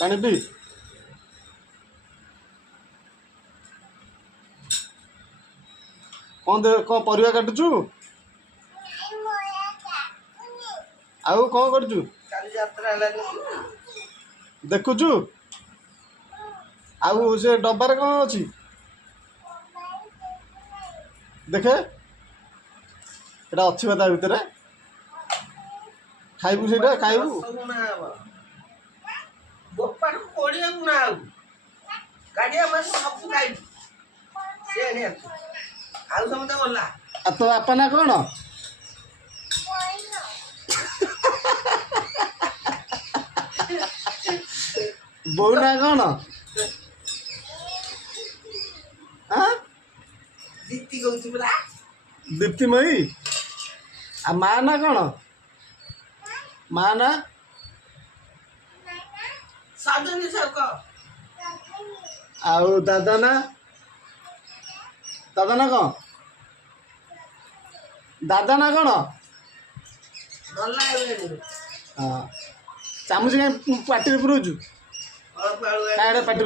पानी पी कौन दे कौन परिवा काटुचु आउ कौन करचु देखुचु आउ से डब्बारे कौन अच्छी देखे एटा अच्छी बता भितर खाइबु सेटा खाइबु तो बापा ना कौन बो ना कौन दीप्ति मई आ माँ ना कौन माँ ना आउ दादा ना कौन दादा ना कौन हाँ चामच कहीं पाटी में पुरोचु पाटी